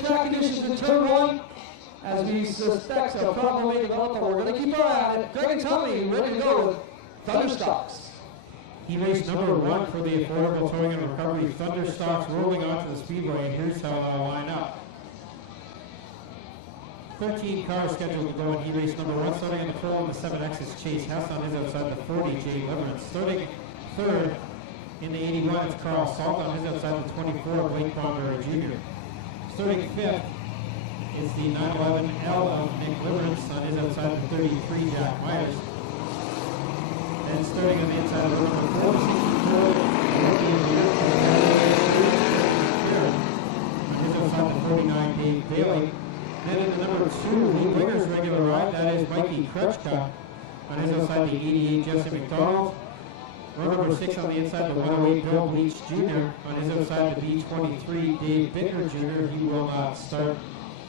the track conditions in turn 1. As we suspect a problem may develop, but we're going to keep our eye on it. Greg and Tommy, ready to go with Thunderstocks. He raced number 1 for the affordable towing and recovery. Thunderstock's rolling onto the speedway, and here's how they'll line up. 13 cars scheduled to go, and he raced number 1, starting in the pole in the 7X is Chase Hess on his outside the 40, Jay Leverett. Starting third in the 81, it's Carl Salt on his outside the 24, Blake Bonner Jr. Starting fifth is the 911L of Nick Leverett on his outside the 33, Jack Myers. And starting on the inside of the number 464, on his outside the 49, Dave Bailey. Then in the number 2, Lee Winger's regular ride, that is Mikey Krutchka. On his outside the 88, Jesse McDonald. Row number 6 on the inside, the 108, Bill Bleach Jr. On his outside the B23, Dave Bicker Jr. He will not start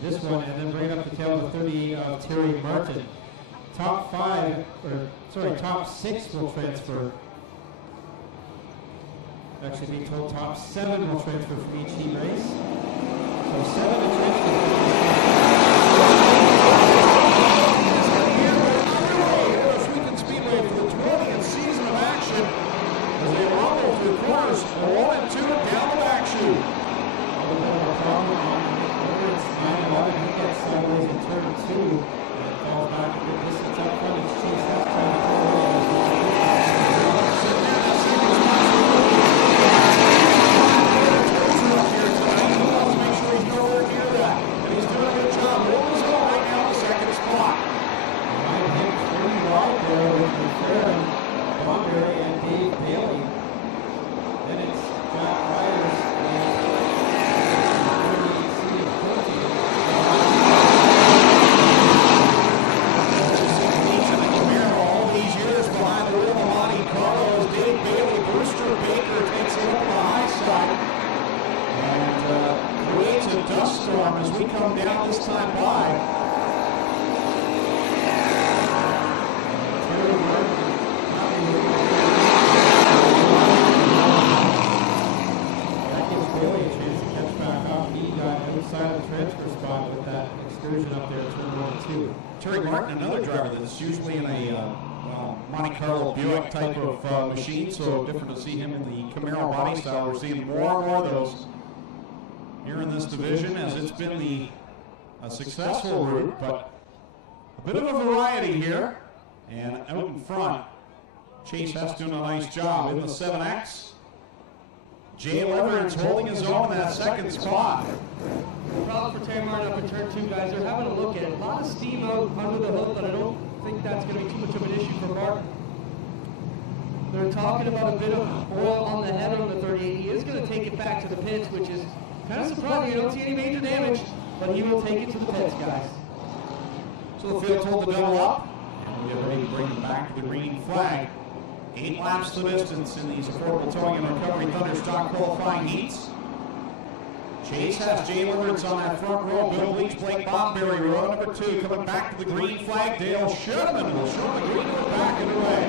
this one, and then bring up the tail of the 38 of Terry Martin. Top 6 will transfer. Actually being told top 7 will transfer from each heat race. So 7 to transfer. Speedway for the 20th season of action as they rumble through corners 1 and 2 down the back chute. He gets sideways in turn 2 and falls back a good distance up front. It's Chase Hess trying to pull away. Make sure he's nowhere near that. And he's doing a good job. Holding his own right now in the second spot. Behind him, 3 wide there with McFerrin, Bonberry, and Dave Bailey. Then it's Jack Myers and dust storm as we come down this time by. That gives Bailey a chance to catch back up. He got outside the transfer spot with that excursion up there at turn 1 and 2. Terry Martin, another driver that's usually in a Monte Carlo Buick type of machine, so different to see him in the Camaro body style. We're seeing more and more of those here in this division, as it's been a successful route, but a bit of a variety here. And out in front, Chase Hess doing a nice job in the 7X. Jay Leverett's holding his own in that second spot. The problem for Terry Martin up in turn 2, guys, they're having a look at it. A lot of steam out under the hood, but I don't think that's going to be too much of an issue for Martin. They're talking about a bit of oil on the head on the 38. He is going to take it back to the pits, which is kind of surprising. You don't see any major damage, but he will take it to the pits, guys. So the field told to double up, and we get ready to bring them back to the green flag. 8 laps the distance in these affordable towing and recovery Thunderstock qualifying heats. Chase has Jay Leverett's on that front row. Bill Bleach, Blake Bonberry, row number 2, coming back to the green flag. Dale Schumann will show the green one back and away.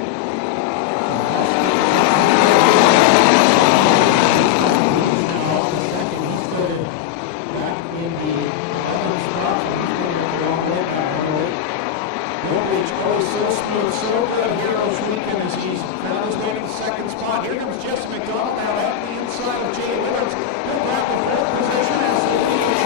So smooth, so good here on this weekend as he's found his way to the second spot. Here comes Jesse McDonald now at the inside of Jay Leverett. He'll grab the 4th position as the lead.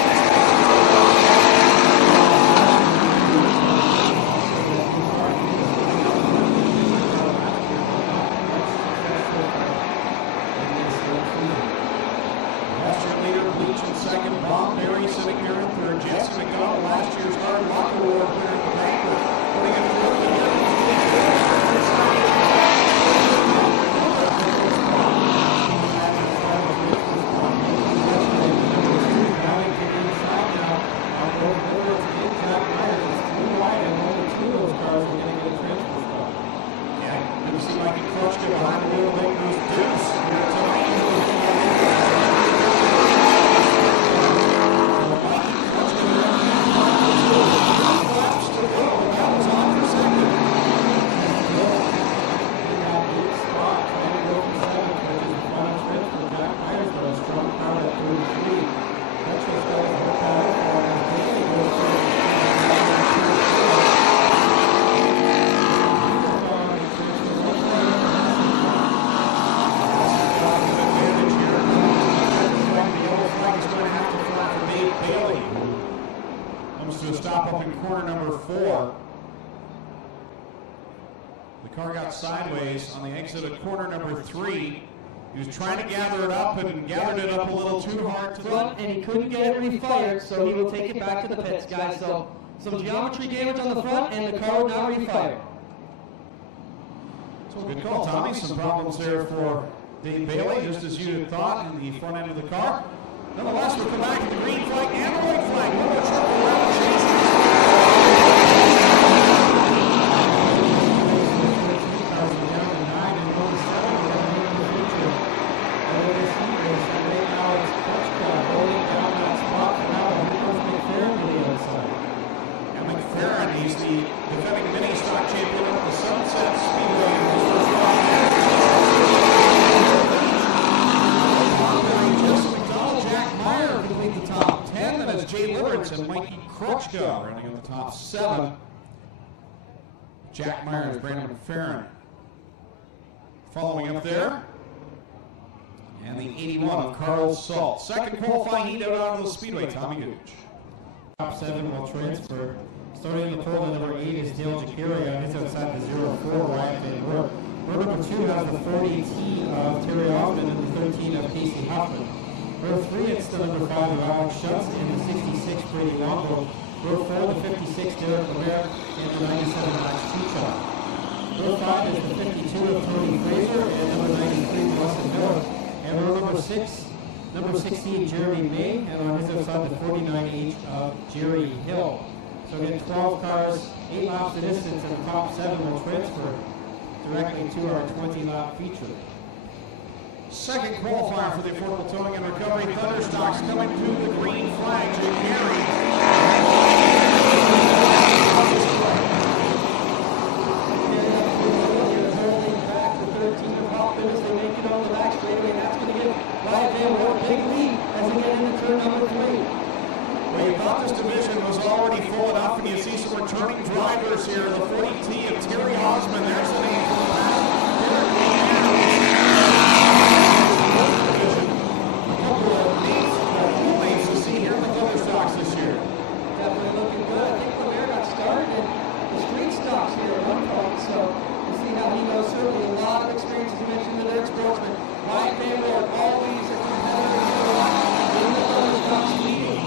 Last year leader Bleach in second, Bonberry sitting here in third. Jesse McDonald, last year's Hard Rock Award winner at the banquet. Putting it through the top up in corner number 4. The car got sideways on the exit of corner number 3. He was trying to gather it up and gathered it up a little too hard to the front, and he couldn't get it refired, so he will take it back to the pits, guys. So some geometry damage on the front, and the car will now refire. So good call, Tommy. Some problems there for Dave Bailey, just as you had thought, in the front end of the car. Nonetheless, we'll come back to the green flag and the white flag. One more triple round chase. He's the defending mini stock champion of the Sunset Speedway. Jack Meyer between the top 10, and as Jay Liverance and Mikey Kruchka running in the top 7. Jack Meyer and Brandon McFerrin following up there. And the 81 of Carl Salt. Second qualifying heat out onto the speedway, Tommy Gooch. Top 7 will transfer. Starting in the pole, number 8 is Dale Jacari. He's outside the 04, Ryan Van Wert. Row number 2 has the 40T of Terry Hoffman and the 13 of Casey Hoffman. Row 3, it's the number 5 of Alex Schutz and the 66 Brady Longo. Row 4, the 56 Derek Lemaire and the 97 Max Chichon. Row 5 is the 52 of Tony Fraser and number 93 Melissa Miller. And row number 6, number 16 Jeremy May, and on his outside the 49H of Jerry Hill. So again, 12 cars, 8 laps of distance, and the top 7 will transfer directly to our 20-lap feature. Second qualifier for the Affordable Towing and Recovery Thunderstocks coming to the green flag. Jake Carey. Holding back the 13 of Hoffman as they make it on the back straightaway, and that's going to give Ryan Van Wert a big lead as they get into turn number 3. Well, you thought this division was already full enough, and you see some returning drivers here. The 40T of Terry Osmond, there's the name for the past. A couple of teammates to see here in the Thunderstocks this year. Definitely looking good. I think Lemaire got started in the street stocks here at one point, so we'll see how he goes. Certainly a lot of experience, as you mentioned, in their sportsman. Ryan Van Wert, always a competitor in the Thunderstocks leading.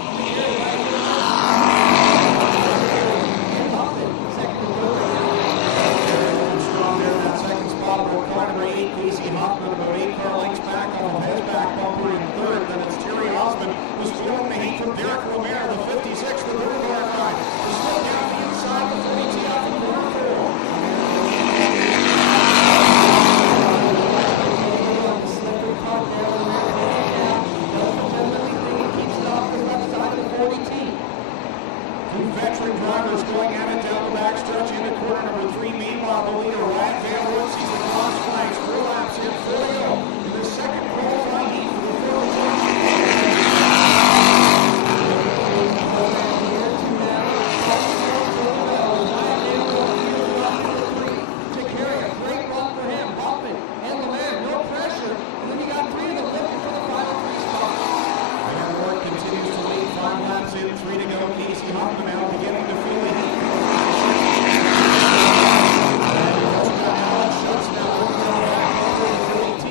Number 8, Casey Hoffman, about 8 car lengths back off of his back bumper in third. Then it's Terry Osmond who's feeling the heat from Derek Lemaire, the 56, the Boulevard guy. To slow down the inside, the 40T off of corner 4. Slippery car there, Lemaire takes it down. Doesn't generally think it keeps it off the left side of the 40T. Two veteran drivers going at it down the backstretch into corner number 3. Meanwhile, the leader, Ryan Van Wert, sees the cross flags, 4 laps in, 4 to go. In the second qualifying heat for the 4th. To carry a great run for him, Hoffman and Lemaire, no pressure, and then you got 3 of them looking for the final 3 spots. Van Wert continues to lead, 5 laps in, 3 to go. Casey Hoffman now beginning to feel the heat. Alex Schutz now working on the back bumper of the 40T.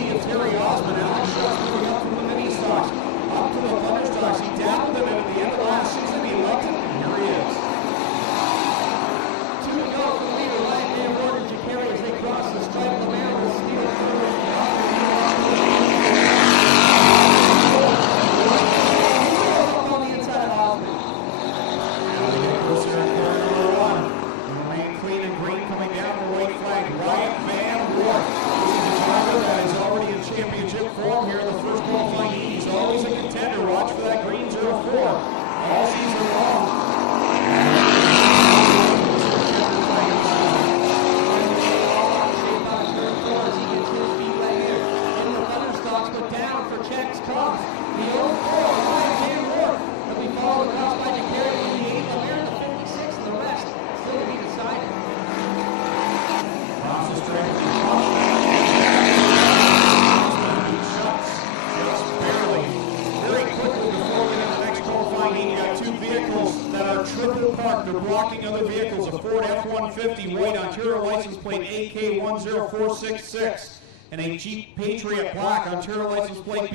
qualifying heat, we got two vehicles that are triple parked. They're blocking other vehicles. A Ford F-150 white Ontario license plate AK10466 and a Jeep Patriot black Ontario license plate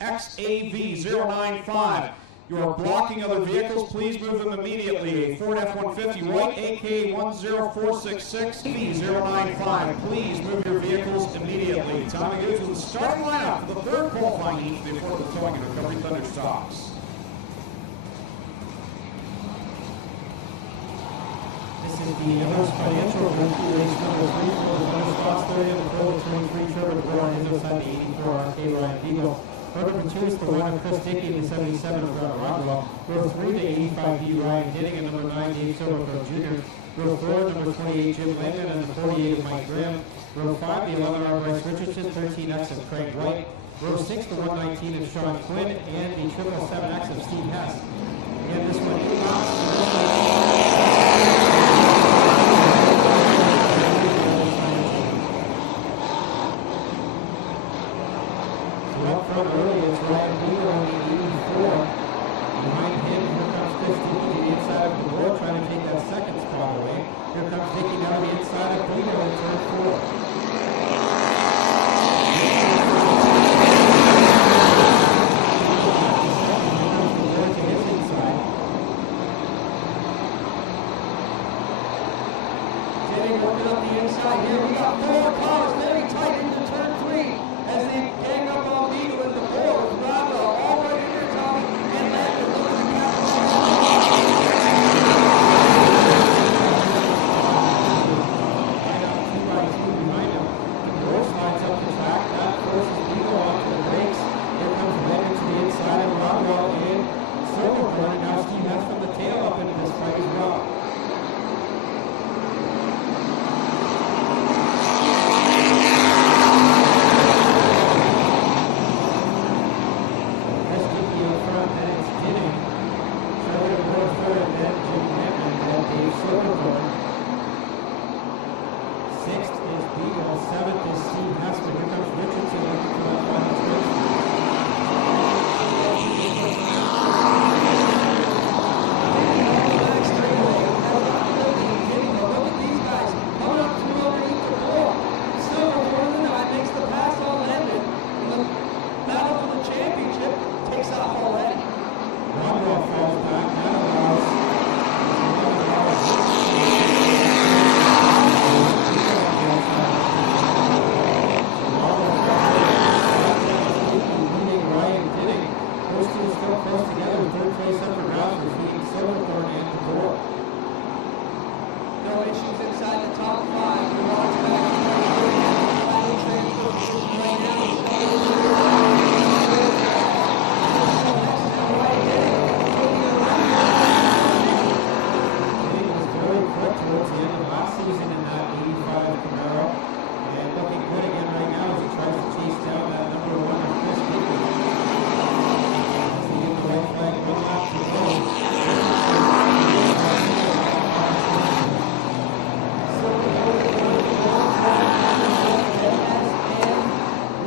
BXAV095. You are blocking other vehicles. Please move them immediately. A Ford F-150 white AK10466 B095. Please move your vehicles immediately. Time to go to the starting lineup for the third qualifying heat for the Affordable Towing and Recovery Thunderstocks. This is the Everest Financial Group race number 3 for the Thunderstocks 30 and the Pole 23 Trevor DeBoer is outside the 84 RK Ryan Beagle. Number 2 is the one of Chris Dickey in the 77 of Grant Rodwell. Row 3 to 85B Ryan Ditting and number 9 Dave Silvercrow Jr. Row 4 number 28 Jim Langman and the 48 of Mike Grimm. Row 5 the 11 R Bryce Richardson, 13X of Craig White. Row 6 the 119 of Sean Quinn and the 777X of Steve Hess. Again, this one is early, it's Ryan Beagle on the 84. Behind him, here comes Chris Dickey to the inside of the door, trying to take that second spot away. Here comes Dickey now to the inside of Beagle in turn 4. To his inside. Ditting working up the inside here. We got 4 cars very tight into turn 3 as they gang up on Beagle in the 4 with Rodwell all right in there, Tommy, and Landon looking to capitalize. Right up 2 by 2 behind him. The door slides up the track. That forces Beagle onto the brakes. Here comes Landon to the inside of Rodwell in Silverthorne, and now Steve Hess from the tail up into this fight as well. Sixth is Beagle, 7th is Steve Hess, but here comes Richardson looking for that final switch. Look at these guys coming up through underneath the floor. Silverthorne in the 9 makes the pass on Landon. And the battle for the championship takes off already. Rodwell falls back, that allows Ryan Ditting. Those two are still close together with third place up for grabs between Silverthorne and DeBoer. No issues inside the top 5. The watch back. Final transfer position right now. Ditting was very quick towards the end of last season in that 85 Camaro, and looking good again right now as he tries to chase down that number 1 of Chris Dickey. As they get the white flag, 1 lap to go.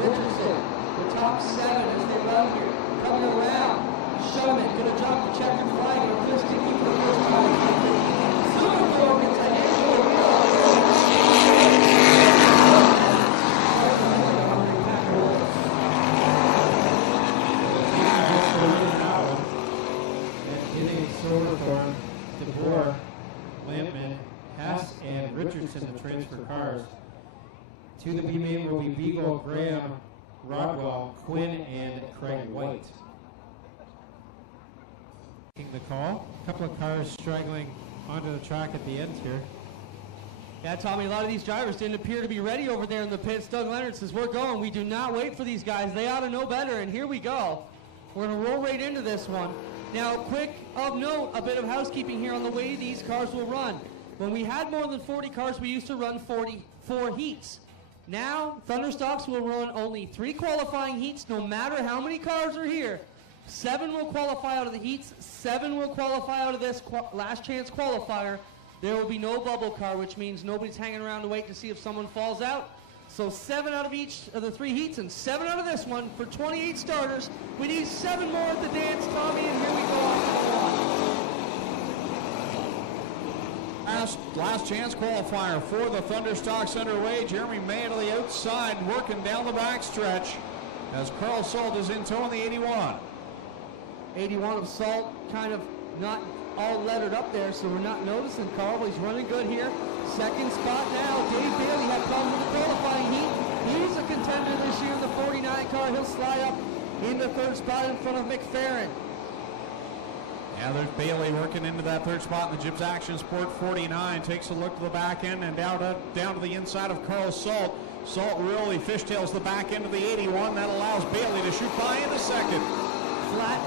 Richardson, the top 7 as they run here. Coming around. Showman gonna drop the checkered flag and Chris Dickey for the first time. Silverthorne gets a handful of Ditting, Silverthorne, DeBoer, Lampman, Hess, and Richardson, the transfer cars. To the B main will be Beagle, Graham, Rodwell, Quinn, and Craig White. Taking the call. A couple of cars straggling onto the track at the end here. Yeah, Tommy, a lot of these drivers didn't appear to be ready over there in the pits. Doug Leonard says, we're going. We do not wait for these guys. They ought to know better, and here we go. We're going to roll right into this one. Now, quick of note, a bit of housekeeping here on the way these cars will run. When we had more than 40 cars, we used to run 44 heats. Now, Thunderstocks will run only 3 qualifying heats, no matter how many cars are here. 7 will qualify out of the heats, 7 will qualify out of this last chance qualifier. There will be no bubble car, which means nobody's hanging around to wait to see if someone falls out. So 7 out of each of the 3 heats and 7 out of this one for 28 starters. We need 7 more at the dance, Tommy, and here we go. last chance qualifier for the Thunderstocks underway. Jeremy May to the outside, working down the backstretch as Carl Salt is in tow in the 81. 81 of Salt, kind of not all lettered up there, so we're not noticing Carl, but he's running good here. Second spot now. Dave Bailey had problems with the qualifying heat. He's a contender this year in the 49 car. He'll slide up in the third spot in front of McFerrin. Yeah, there's Bailey working into that third spot in the Gibbs Action Sport 49. Takes a look to the back end and down to the inside of Carl Salt. Salt really fishtails the back end of the 81. That allows Bailey to shoot by into second. Flat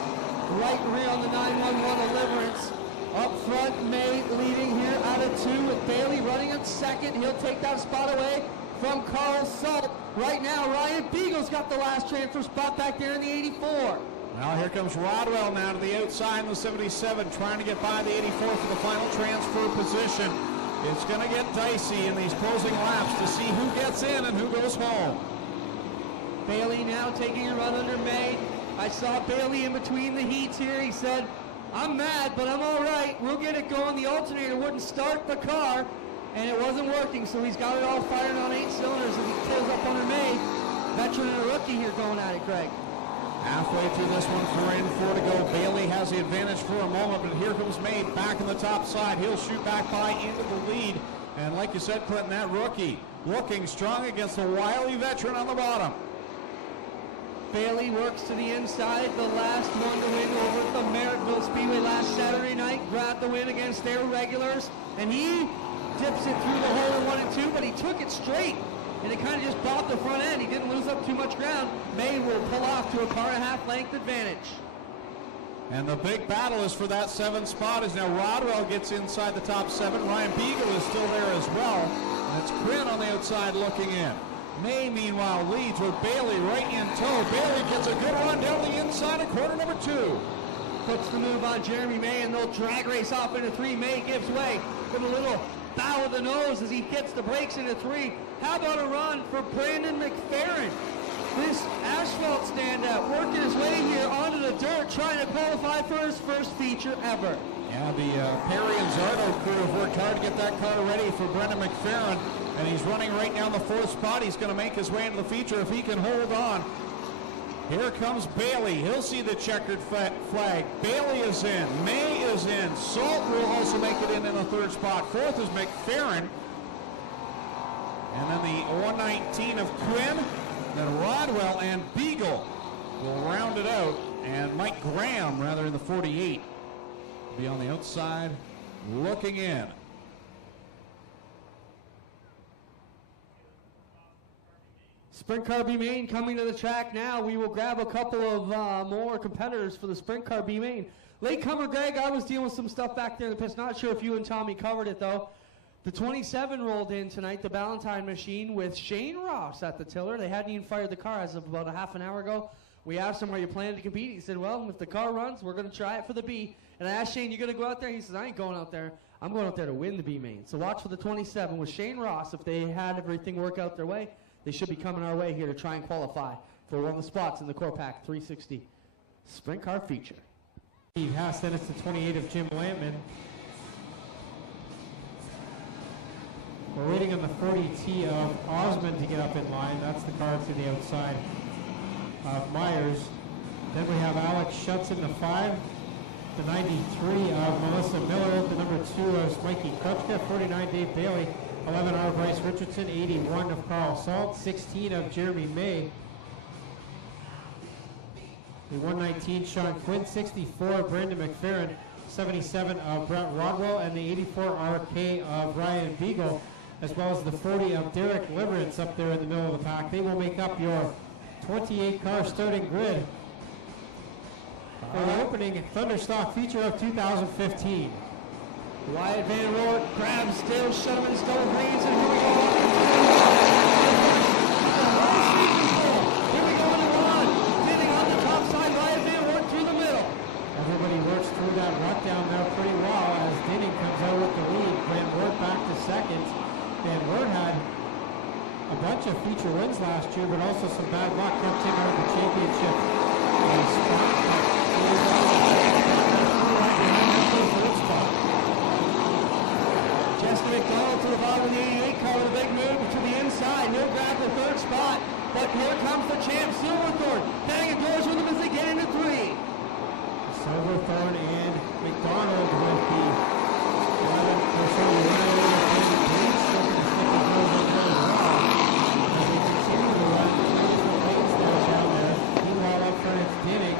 right rear on the 911 Deliverance. Up front, May leading here out of 2 with Bailey running in second. He'll take that spot away from Carl Salt. Right now, Ryan Beagle's got the last transfer spot back there in the 84. Well, here comes Rodwell now to the outside in the 77, trying to get by the 84 for the final transfer position. It's going to get dicey in these closing laps to see who gets in and who goes home. Bailey now taking a run under May. I saw Bailey in between the heats here. He said, I'm mad, but I'm all right. We'll get it going. The alternator wouldn't start the car, and it wasn't working, so he's got it all firing on 8 cylinders as he tails up under May. Veteran and a rookie here going at it, Greg. Halfway through this one, 4 to go. Bailey has the advantage for a moment, but here comes May back on the top side. He'll shoot back by into the lead. And like you said, Clinton, that rookie looking strong against a wily veteran on the bottom. Bailey works to the inside, the last one to win over at the Merrittville Speedway last Saturday night. Grabbed the win against their regulars, and he dips it through the hole in 1 and 2, but he took it straight. And it kind of just bobbed the front end. He didn't lose up too much ground. May will pull off to a car and a half length advantage. And the big battle is for that 7th spot as now Rodwell gets inside the top 7. Ryan Beagle is still there as well. And it's Quinn on the outside looking in. May, meanwhile, leads with Bailey right in tow. Bailey gets a good run down the inside of corner number 2. Puts the move on Jeremy May, and they'll drag race off into 3. May gives way with a little bow of the nose as he gets the brakes into 3. How about a run for Brandon McFerrin? This asphalt standout working his way here onto the dirt, trying to qualify for his first feature ever. Yeah, the Perry and Zardo crew have worked hard to get that car ready for Brendan McFerrin, and he's running right now in the 4th spot. He's going to make his way into the feature if he can hold on. Here comes Bailey. He'll see the checkered flag. Bailey is in. May is in. Salt will also make it in the 3rd spot. 4th is McFerrin. And then the 119 of Quinn. Then Rodwell and Beagle will round it out. And Mike Graham, rather, in the 48, will be on the outside looking in. Sprint Car B Main coming to the track now. We will grab a couple of more competitors for the Sprint Car B Main. Latecomer Greg, I was dealing with some stuff back there in the pits. Not sure if you and Tommy covered it though. The 27 rolled in tonight, the Ballantine machine, with Shane Ross at the tiller. They hadn't even fired the car as of about a half an hour ago. We asked him, are you planning to compete? He said, well, if the car runs, we're going to try it for the B. And I asked Shane, you going to go out there? He says, I ain't going out there. I'm going out there to win the B Main. So watch for the 27 with Shane Ross. If they had everything work out their way, they should be coming our way here to try and qualify for one of the spots in the Core Pack 360 Sprint Car feature. Steve Haas, then it's the 28 of Jim Lampman. We're waiting on the 40T of Osmond to get up in line. That's the car to the outside of Myers. Then we have Alex Schutz in the 5. The 93 of Melissa Miller. The number 2 of Mikey Krupka. 49 Dave Bailey. 11 R. Bryce Richardson. 81 of Carl Salt. 16 of Jeremy May. The 119 Sean Quinn. 64 Brandon McFerrin. 77 of Brett Rodwell. And the 84 RK of Ryan Beagle, as well as the 40 of Derek Liverance up there in the middle of the pack. They will make up your 28-car starting grid for the opening Thunderstock feature of 2015. Wyatt Van Roort grabs Dale Shutterman, Stone Greens, and here we go. Here we go on the run. Hitting on the top side, Wyatt Van Roort through the middle. Everybody works through that rut down there pretty well as Dinning comes out with the lead. Van Roort back to second. Van Roort had a bunch of feature wins last year, but also some bad luck. Kept him out of the championship spot. to the bottom of the 88 car with a big move to the inside. He'll grab the third spot. But here comes the champ, Silverthorne, banging doors with him as they get into 3. Silverthorne and McDonald with the 11, or sorry, 188 Bleach looking to stick his nose in there as well. As they continue to run 2 different lanes down there. Meanwhile, up front it's Dinning,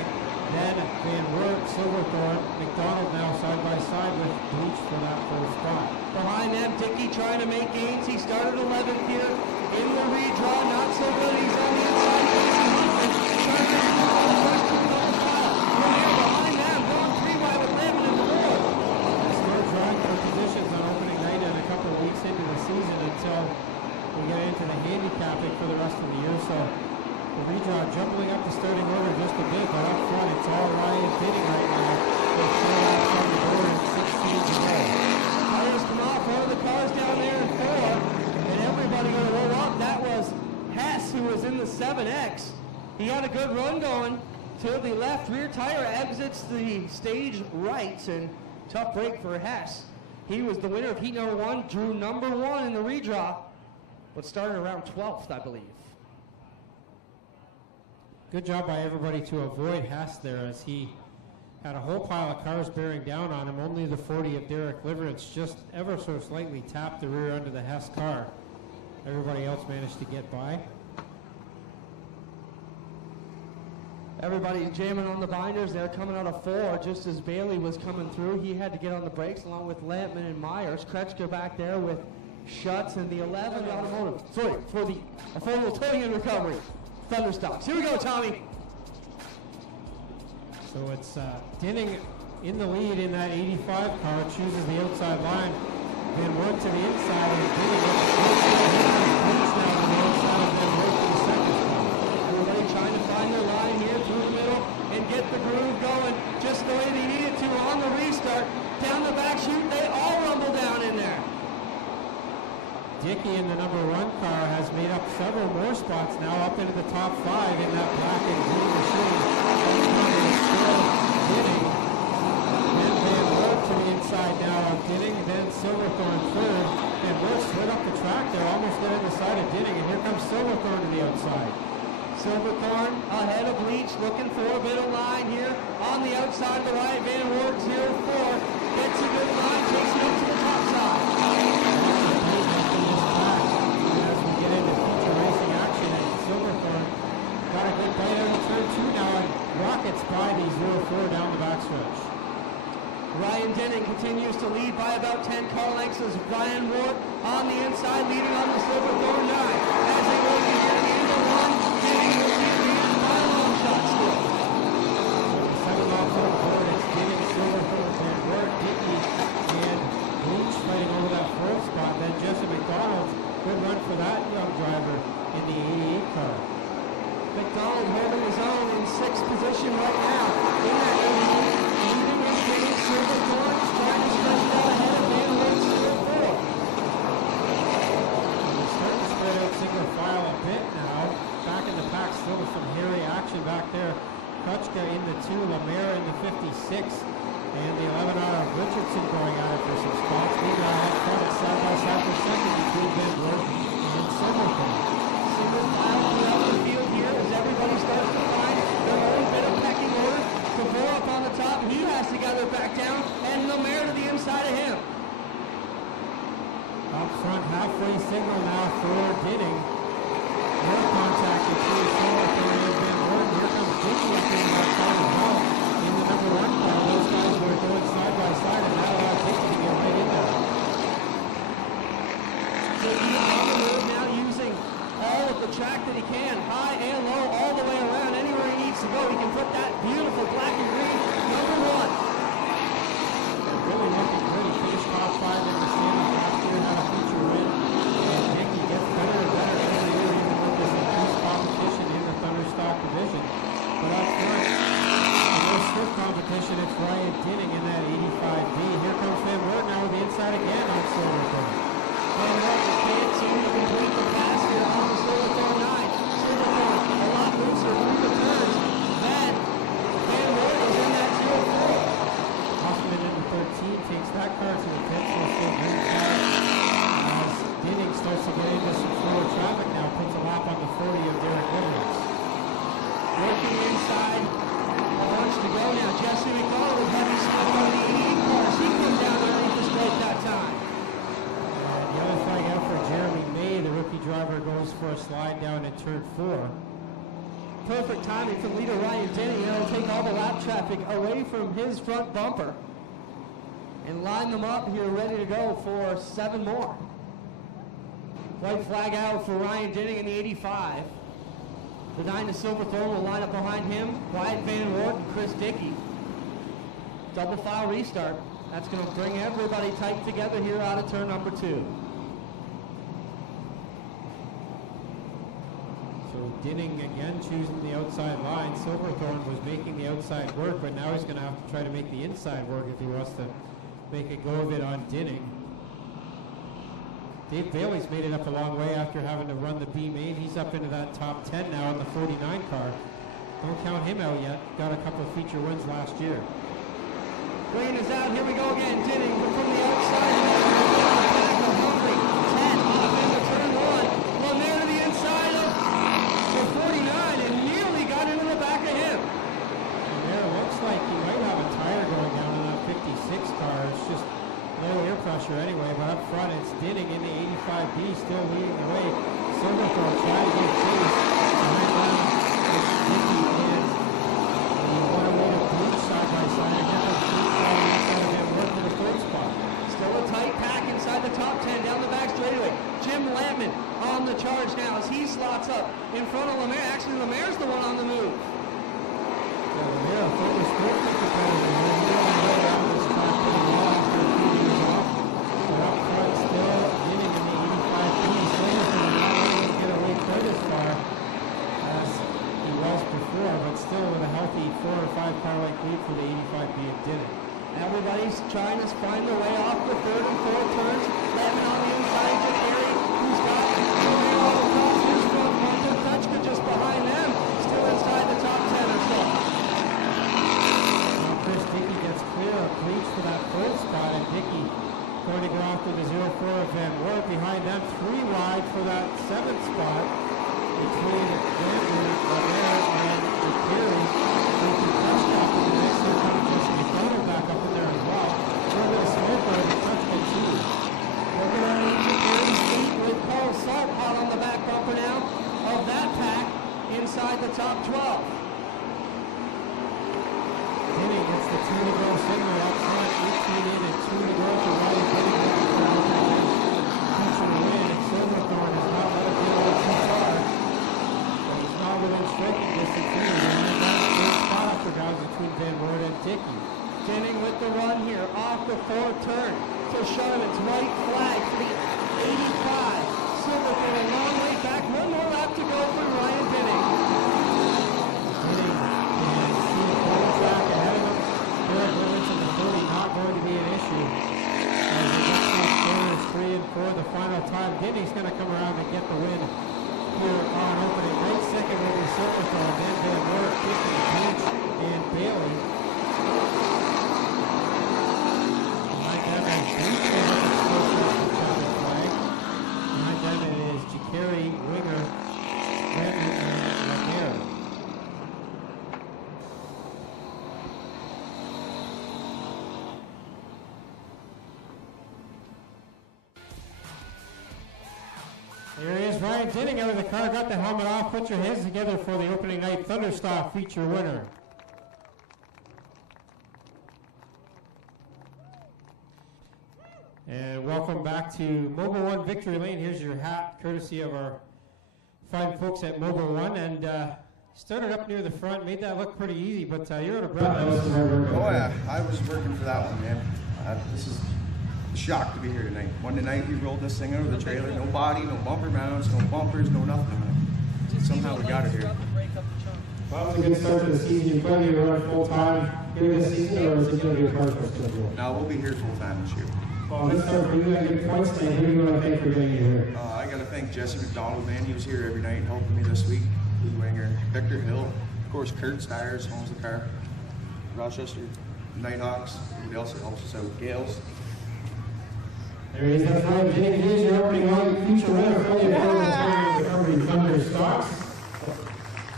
then Van Wert, Silverthorne, McDonald now side by side with Bleach for that full spot. Behind them, Dickey trying to make gains. He started 11th here in the redraw. Not so good. He's on the inside. Trying to get on the first 2 double file. Behind them, going 3 wide with Lemon in the board. Still trying for positions on opening night and a couple of weeks into the season until we get into the handicapping for the rest of the year. So the redraw jumbling up the starting order just a bit, but up front it's all Ryan Dinning right now. With 4 laps on the board and 16 to go. Tires come off, one of the cars down there in 4, and everybody going to roll up. That was Hess, who was in the 7X. He had a good run going to the left. Rear tire exits the stage right, and tough break for Hess. He was the winner of heat number 1, drew number 1 in the redraw, but started around 12th, I believe. Good job by everybody to avoid Hess there as he had a whole pile of cars bearing down on him. Only the 40 of Derek Liverance just ever so slightly tapped the rear end of the Hess car. Everybody else managed to get by. Everybody jamming on the binders. They're coming out of 4 just as Bailey was coming through. He had to get on the brakes along with Lampman and Myers. Kretschka back there with Schutz and the 11 automotive. Sorry, for the affordable towing and recovery. Thunderstocks. Here we go, Tommy. So it's Dinning in the lead in that 85 car, chooses the outside line, then Wert to the inside, and Dinning gets now to the outside, and then Wert to the second spot. Everybody trying to find their line here through the middle and get the groove going just the way they needed to on the restart. Down the back chute, they all rumble down in there. Dickey in the number 1 car has made up several more spots now, up into the top 5 in that black and green machine. Dinning, then Van Wert to the inside now of Dinning, then Silverthorne third, and Wert slid up the track there, almost getting the side of Dinning, and here comes Silverthorne to the outside. Silverthorne ahead of Bleach, looking for a bit of line here on the outside of the right. Van Wert 0-4, gets a good line, takes it up to the top side. As we get into future racing action, and Silverthorne got a good bite out of turn 2 now and rockets by the 0-4 down the backstretch. Ryan Dinning continues to lead by about 10 car lengths as Ryan Ward on the inside leading on the Silverthorne 9. As they go to get into 1, Dinning will be leading by a long shot still. So the 7 laps on the board, it's Dinning, Silverthorne, Van Wert, Dickey, and Bleach fighting over that 4th spot. Then Jesse McDonald, good run for that young driver in the 88 car. McDonald holding his own in 6th position right now. In that leading is Dinning, Silverthorne trying to stretch it out ahead of Van Wert 0-4. They're starting to spread out single file a bit now. Back in the pack, still with some hairy action back there. Kretschka in the 2, Lemaire in the 56, and the 11R of Richardson going at it for some spots. Meanwhile, up front, it's side by side for second between Van Wert and Silverthorne. Single file throughout the field here as everybody starts to find their own bit of pecking order. Tavor up on the top, he has to gather back down, and Lemaire to the inside of him. Up front, halfway signal now for Dinning. No contact between Silverthorne and Van Wert. Here comes Dickey up in that side as well. In the number 1 car, those guys were going side by side, and that allowed Dickey to get right in there. Dickey on the move now using all of the track that he can, high and low, all the way around, anywhere he needs to go. He can put that beautiful black and green number 1. Really looking good. He finished top 5 in the standings last year, had a feature win. And Dickey gets better and better every year, even with this increased competition in the Thunderstock division. But up front, in this stiff competition, it's Ryan Dinning in that 85B. Here comes Van Wert now with the inside again on Silverthorne. Van Wert just can't seem to complete the pass here on the Silverthorne 9. Silverthorne a lot looser through the turns than Van Wert was in that 0-4. for a slide down in turn 4. Perfect timing from leader Ryan Denny. He'll take all the lap traffic away from his front bumper and line them up here ready to go for 7 more. White flag out for Ryan Denny in the 85. The 9 to Silverthorne will line up behind him. Wyatt Van Wart and Chris Dickey. Double file restart. That's going to bring everybody tight together here out of turn number 2. So Dinning again choosing the outside line. Silverthorne was making the outside work, but now he's going to have to try to make the inside work if he wants to make a go of it on Dinning. Dave Bailey's made it up a long way after having to run the B main. He's up into that top 10 now in the 49 car. Don't count him out yet. Got a couple of feature wins last year. Green is out. Here we go again. Dinning from the outside. Hungry. 10 off into turn 1. Lemaire to the inside of the 49 and nearly got into the back of him. And there looks like he might have a tire going down in that 56 car. It's just low air pressure anyway, but up front it's Dinning in the 85B still leading the way. Silverthorne trying to get chase. Behind that, it's Dickey and the one-away Bleach side by side. Again, the Bleach side inside of him work for the 3rd spot. Still a tight pack inside the top 10 down the back straightaway. Jim Lampman on the charge now as he slots up in front of Lemaire. Actually, Lemaire's the one on the move. Yeah, Lemaire, focus good for competitor. He's really way out of this track pretty well after a few years off. But up front still Dinning in the 85B. Silverthorne not able to get away quite as far as he was before, but still with a healthy 4 or 5 car length lead for the 85B of Dinning. Everybody's trying to find their way off the 3rd and 4th turns. Lampman on the inside to Gary, who's got Lemaire all across his front bumper. Kutchka just behind them, still inside the top 10 or so. Now Chris Dickey gets clear of Bleach for that 3rd spot, and Dickey going to go after the 04 of Van Wart. Behind them, 3 wide for that 7th spot between Andrew, Lemaire, and Jacari. They can touch up in the next one. Jesse McDonald back up in there as well. A little bit of smoke out of the touch by 2. Looking at Jacari's feet with Paul Salt hot on the back bumper now of that pack inside the top 12. Dinning gets the 2 to go signal up front. 18 in and 2 to go for Ryan Dinning. Punching the win. And Silverthorne has not let it get away too far. But he's not within striking distance either. And that's a good spot up for guys between Van Wart and Dickey. Dinning with the run here off the 4th turn to Sharman's white flag for the 85. Silverthorne a long way back. 1 more lap to go for Ryan Dinning. Dinning can see the pole track ahead of him. Derek Livingston, the 30, not going to be an issue. As he gets these corners 3 and 4 the final time. Dinning's going to come around and get the win here on opening night. Second will be Silverthorne, then Van Wart, Dickey, Bleach, and Bailey. Behind them is Bleach going up and smoke the challenge flag. Behind them it is Jacari, Winger, Renton, and Lemaire. There he is, Ryan Dinning out of the car, got the helmet off. Put your hands together for the opening night Thunderstock feature winner. And welcome back to Mobile One Victory Lane. Here's your hat, courtesy of our fine folks at Mobile One. And started up near the front, made that look pretty easy, but you're out of breath. Oh yeah, I was working for that one, man. This is a shock to be here tonight. Monday night we rolled this thing out of the trailer. No body, no bumper mounts, no bumpers, no nothing on it. Somehow we got it here. Well, it's a good start to the season. You plan to run full time here this season, or is it going to be a partial schedule? No, we'll be here full time this year. Well, let's start for you at your points, and who do you want to thank for being here? I got to thank Jesse McDonald, man. He was here every night helping me this week. Lee Winger, Victor Hill, of course, Kurt Stiers owns the car. Rochester, Nighthawks, everybody else that helps us out. Gales. There he is, that's Ryan Dinning. Here's your opening line feature winner for the recovery Thunderstocks.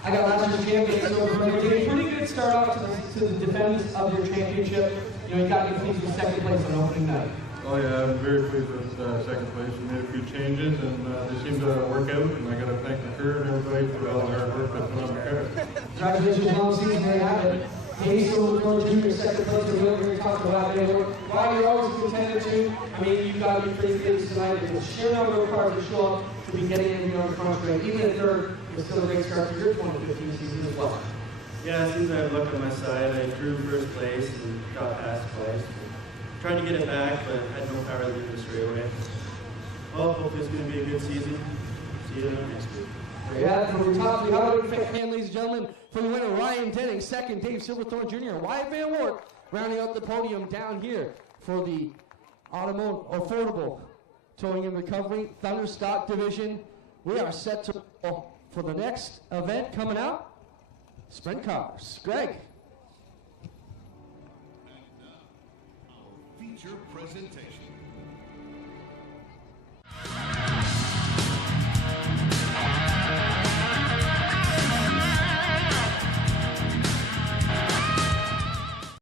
I got last year's champion, so pretty good start off to the defense of your championship. You know, you got to pleased with second place on opening night. Oh yeah, I'm very pleased with second place. We made a few changes and they seemed to work out, and I got to thank the crew and everybody for all the hard work that's been on the car. Congratulations, long season, there you have it. Hayes Silverthorne Jr., second place for Wilbur. Talked about it. While you're always a contender too, I mean, you've got to be pretty pleased tonight. It's a sheer number of cars to show up to be getting in the front straight. Even if third, it's still a great start for your 2015 season as well. Yeah, it seems I have luck on my side. I drew first place and got passed twice. Tried to get it back, but had no power to leave the straightaway. Well, hopefully it's going to be a good season. See you next week. Yeah, from the top of the auto fan, ladies and gentlemen, for the winner, Ryan Denning, second, Dave Silverthorne Jr., Wyatt Van Wart, rounding out the podium down here for the affordable towing and recovery Thunderstock division. We are set to for the next event coming out, sprint cars. Greg. Feature presentation.